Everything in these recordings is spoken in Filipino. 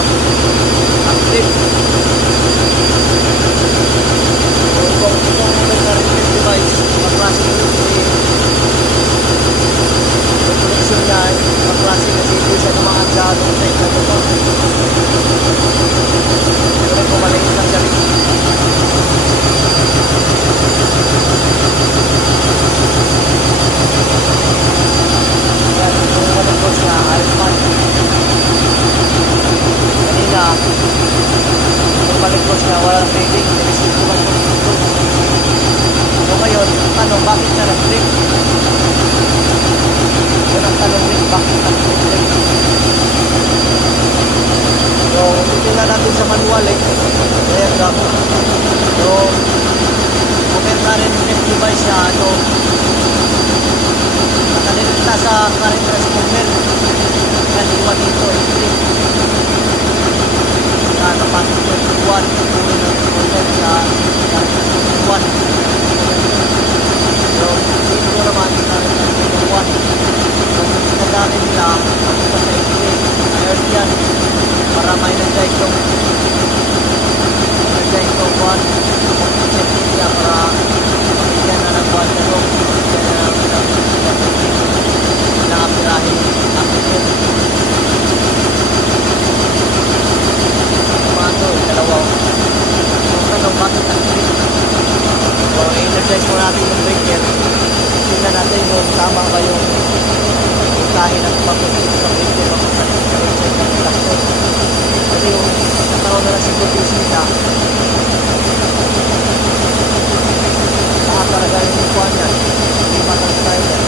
ang trip. So, itong mobile na repair device, magklase ko yung connection niya, magklase kasi ito siya ng mga jalong trip na ito. Pero kung maliit lang siya rin. Yan, yung connection niya, Iron kanina yung palikos niya walang reading, nilisip ko lang ito. So ngayon, tanong bakit siya nag-trip? Yun ang tanong rin, bakit nag-trip? So titignan natin sa manual diagram. So open current trip device siya, nakalimutan sa current transformer. Yan, iwan dito, trip. Napasok ko yung iwan, puro ng order sa iwan. So, dito naman sa iwan. So, pinadali nila, papunta sa exit, iron yan, para ma-energize yung one, safety niya para mabigyan na ng one na yung mabigyan na ng pinakapirahin application. Dalawa. Kung tanong bakit ang trip? So, i-energize mo natin yung breaker. Tingnan natin kung tama ba yung voltahe ng pag-trip sa breaker o kung saan yung inductor. Kasi yung nagkakaroon na lang si produce nila, nakaparaga yung ikuan yan. Hindi matang tayo yan.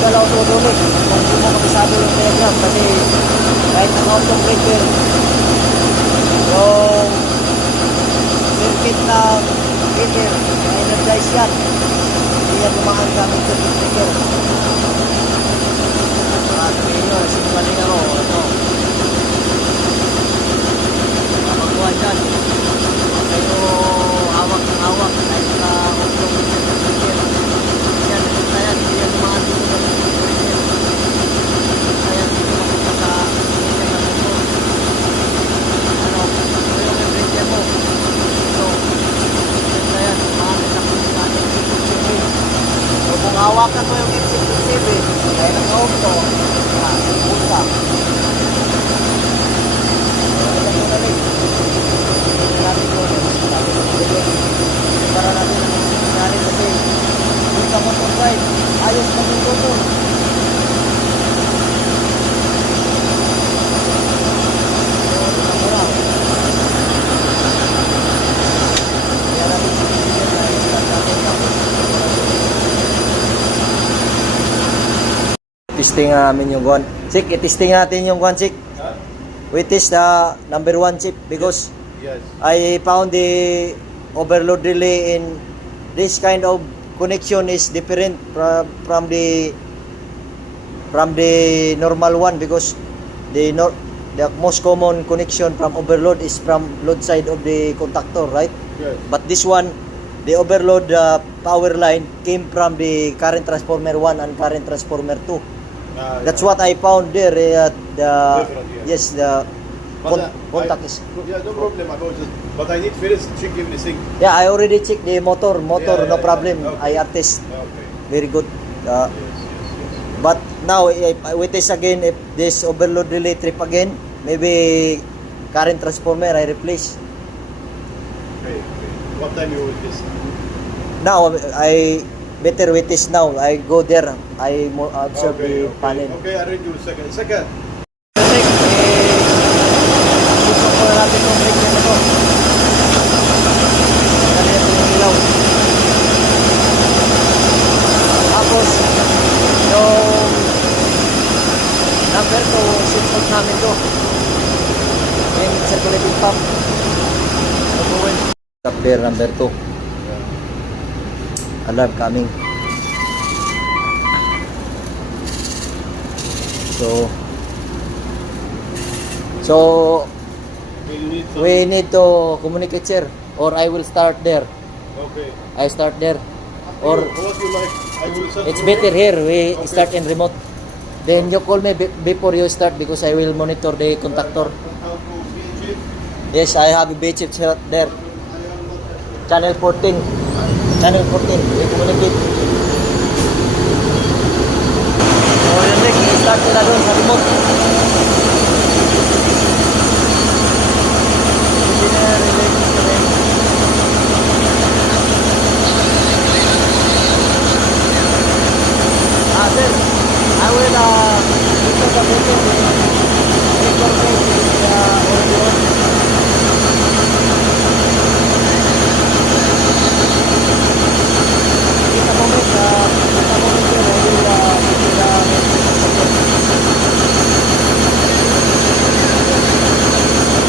Galaw tutuloy kung hindi mo kabisado yung diagram kasi kahit naka-auto breaker yung circuit ng breaker na-energize yan, hindi yan dumaan gamit circuit breaker. At ngayon, sinugaling ako ito kapagkuhan dyan kayo hawak ng hawak kahit naka-auto breaker yan, kaya hindi yan dumaan dito ng kaya dito mapunta sa breaker ng motor. Ano, ito yung breaker mo ito, kaya dumaan sa natin so kung hawakan mo yung F67 kaya naka-auto pusa natin ko para natin ang nangyari kasi sa motor ride. Ayos na yung motor. So, ito muna. Kaya natin sisipin na i-start natin tapos. Testing namin yung guan. Sik, i-testing natin yung guan, Sik. Huh? We test the number 1 chip because Yes. I found the overload relay in this kind of connection is different from the normal one because the most common connection from overload is from load side of the contactor, right? Yes. But this one, the overload power line came from the current transformer 1 and current transformer 2. That's what I found there. Different, yeah. Yes, the contact is. Yeah, no problem. But I need first check everything. Yeah, I already checked the motor. Yeah, No yeah, problem. okay. I test Okay. very good. Yes, yes. But now, if we test again, if this overload relay trip again, maybe current transformer I replace. Okay. What time you will test? Now, I better we test now. I go there. I observe the panel. Okay, I read you second. Second. Susunod po natin itong brake na ito. Tanggalin natin yung ilaw. Tapos, yung number 2, switch off namin ito. Yung circulating pump. Nabuhin. Stop there, number 2. Alarm coming. So we need to communicate, sir, or I will start there. Okay. I start there, or What you like? I will send it's you better here. We Okay. start in remote. Then you call me before you start because I will monitor the contactor. How to be cheap. Yes, I have a B-chip there. Channel 14. Channel 14. We communicate. So yun, Nick. I-start nila doon sa remote. Engineer, electrician. Sir, I will ito the booking. Record plate is already on. Kita moment, sir, I will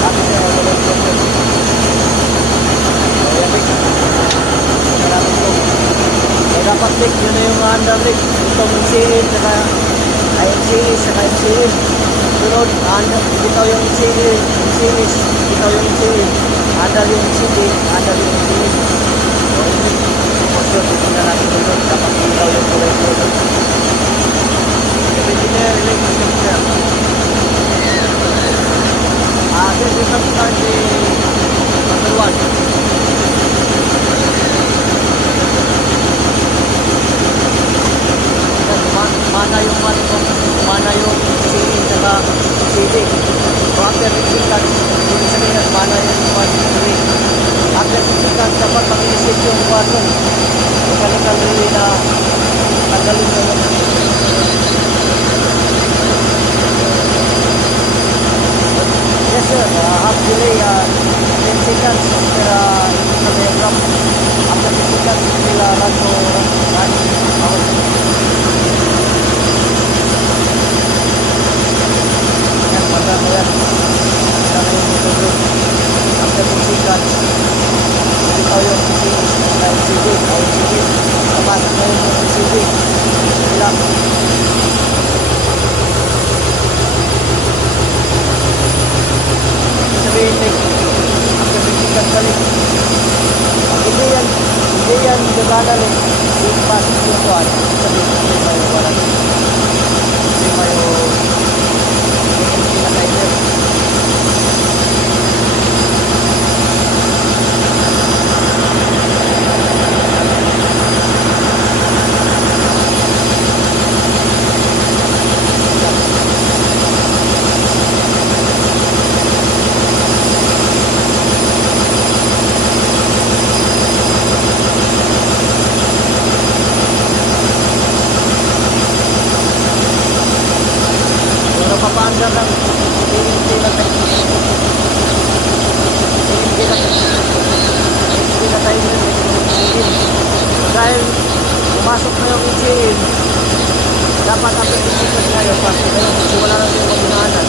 Sabi sir, I will record plate. So, yan, Rick. Maraming po. So, dapat, Rick, yun na yung under, Rick. Itong MCM, saka IMCS, saka MCM. Sunod, bitaw yung MCM, bitaw yung MCM. Under yung MCD, under yung MCM. So, yun, for sure, titignan natin dito. Dapat bitaw yung kulay ko. Engineer, electrician, sir. This is not start the number 1. Mana yung mana yung CD saka CD. So after 15 cards, yung sabihin mana yung 1, 3. After 15 cards, dapat mag-iisip yung button. Mechanical relay na tanggalin mo yung yes sir, half delay 10 seconds after sa diagram. After 10 seconds, sila run to run power. Yan, pagka mo yan. Wala na yung motor. After 10 seconds, ito yung LCD. Kapasok na yung LCD. Sila. Sabihin, after 10 seconds balik. Hindi yan gagana rin. Yung pasok yung kuhan. Sabihin, hindi tayo wala. Hindi tayo pinaka-timer. dahil pumasok na yung EGM, dapat ang pagkikita ngayon, kasi ngayon, kasi wala na yung magunaanan,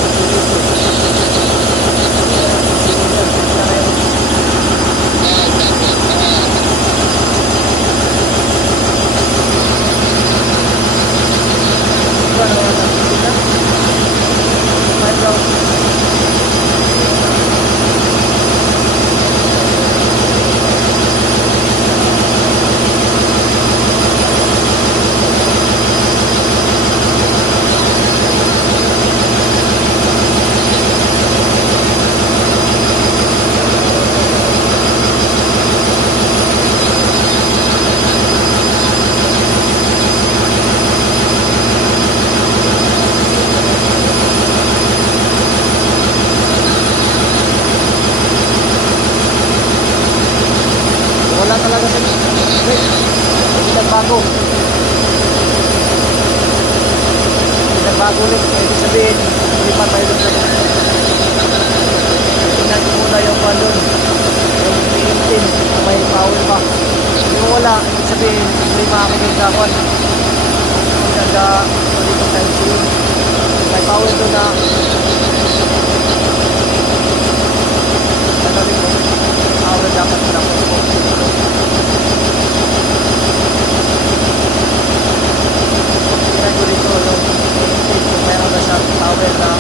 wala talaga sa hindi nagbago. Hindi nagbago ulit. Ibig sabihin, hindi pa tayo doon. Tingnan ko muna yung balon. Yung pintin na may power pa. Yung wala, ibig sabihin, hindi makakaging kakon. Maganda, dito tayo siya. May power doon na ano rin po. Power dapat na po. Tingnan ko dito yung pintin kung meron na siya power na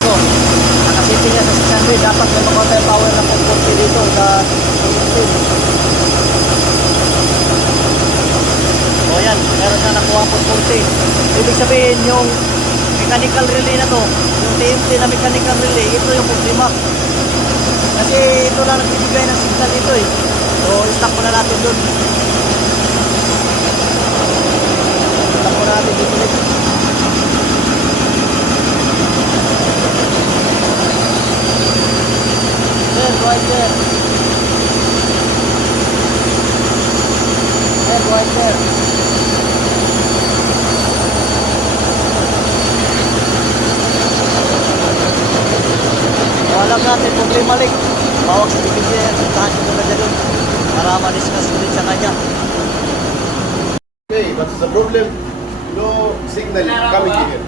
so, nakasipin niya sa 600, dapat may makonta yung power na 440 dito sa pintin. O yan, meron na nakuha 440. Ibig sabihin yung mechanical relay na to, yung TMT na mechanical relay, ito yung problema. Kasi ito lang nagbibigay ng signal ito eh. So, stop muna natin dun. Stop muna natin dito ulit. There, right there. There, right there. Alam natin problema lik. Bawag sa bibigyan, puntahan ko na dyan para ma-discuss ko din sa kanya. Okay, but the problem, no signal coming here.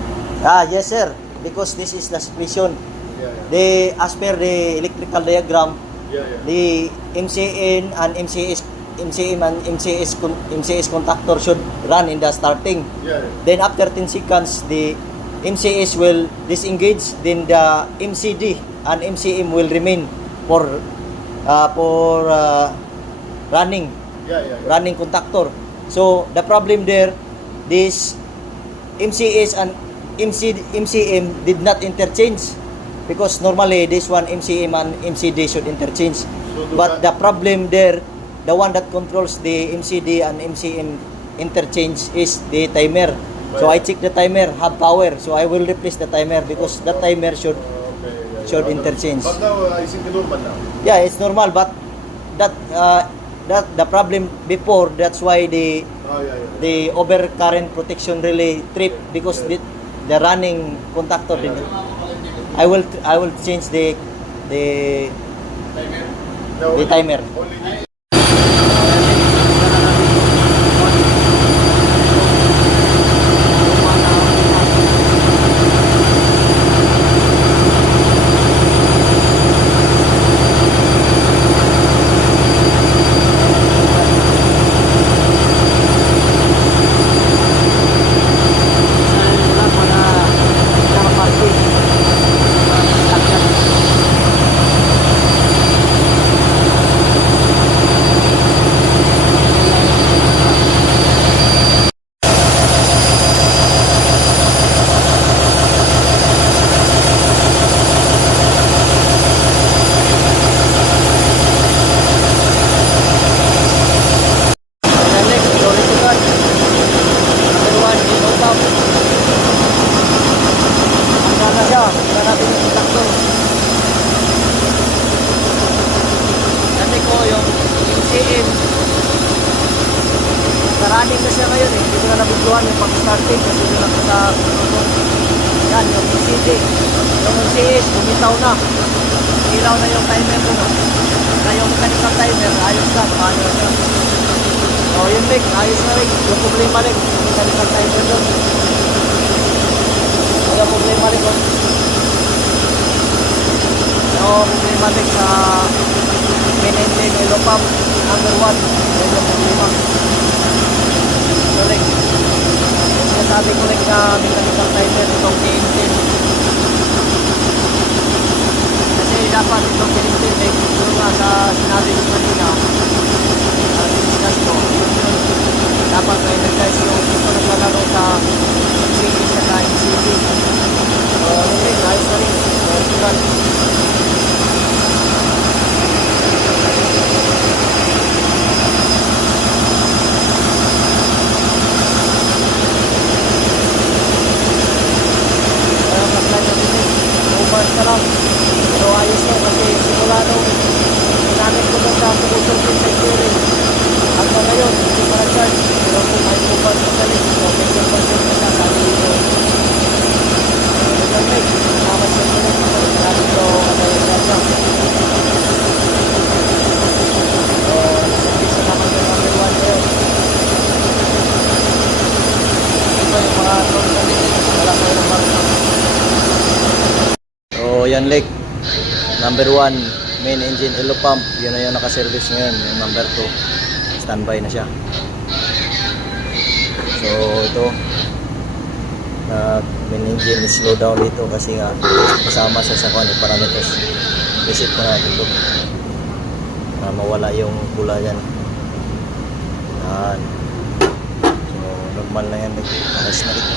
Yes sir, because this is the situation. Yeah, As per the electrical diagram, yeah. the MCN and MCM and MCS contactor should run in the starting. Yeah. Then after 10 seconds, the MCS will disengage. Then the MCD and MCM will remain for running Yeah. running contactor. So the problem there, this MCS and MCM did not interchange because normally this one MCM and MCD should interchange. But the problem there, the one that controls the MCD and MCM interchange is the timer. So I check the timer, have power. So I will replace the timer because the timer should interchange. But now I think normal now. Yeah, it's normal, but that the problem before, that's why the overcurrent protection relay trip because the running contactor didn't. I will change the timer. Only running na siya ngayon eh. Hindi ko na nabigluhan yung pag-starting kasi doon lang sa Yan, yung ECG. Yung CS, bumitaw na. Ilaw na yung timer doon. Na yung mechanical timer, ayos na. Paano na. O, yung brake, ayos na rin. Yung problema rin, yung mechanical timer doon. Wala problema rin. Yung problema rin sa main engine, yellow pump, number 1. Yan yung problema. So, like, yung sinasabi ko like na mechanical timer, itong engine. Kasi dapat itong engine, like, yung nga sa sinabi ko kanina, discuss ko, yun, dapat may nag-guys yung gusto naglalaro sa MCD sa MCD. So, okay, ayos na rin. So, yun. Kaya mas lang na din, 2 bars ka lang. Pero ayos na kasi simula nung ginamit ko doon sa tukusong sa steering. Hanggang ngayon, hindi pa na-charge. Pero kung may 2 bars na galing, so may 2% na siya sabi dito. Ganyan may, naman sa ito rin. Namin ko kagaling na siya. So, service na naman yung number 1 ngayon. Ito yung mga tools na din. Wala kayo ng marunong. So, yan Lake. Number 1, main engine oil pump. Yun na yung nakaservice ngayon. Yung number 2, standby na siya. So, ito. Main engine slow down dito kasi nga kasama sa sakuan ng parameters. Reset ko na ito. Para mawala yung pula yan. Yan. So, normal na yan. Alas na ito.